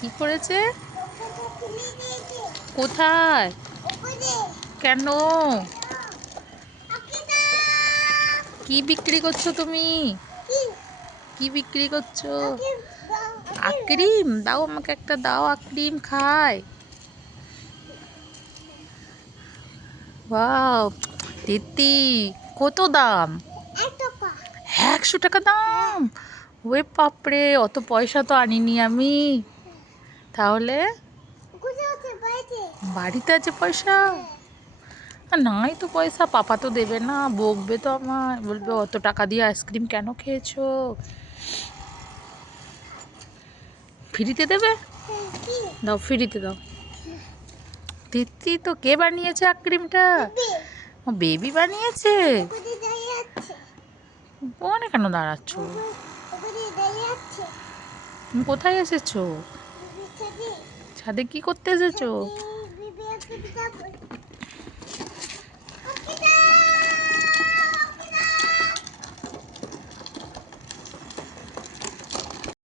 কি করেছে? কোথায়? কেন? কি বিক্রি করছো তুমি? কি বিক্রি করছো? আইসক্রিম দাও, আমাকে একটা দাও, আইসক্রিম খাই। ওয়াও, দিদি কত দাম? 100 টাকা দাম? ওরে বাপরে, অত পয়সা তো আনিনি আমি। তাহলে বাড়িতে আছে পয়সা? নাই তো পয়সা, পাপা তো দেবে না, বকবে তো, আমায় বলবে অত টাকা দিয়ে আইসক্রিম কেন খেয়েছো। ফ্রিতে দেবে? দাও, ফ্রিতে দাও। দিদি তো কে বানিয়েছে আইসক্রিমটা? ও বেবি বানিয়েছে? ওখানে কেন দাঁড়াচ্ছ? তুমি কোথায় এসেছো? ছাদে কি করতে এসেছো?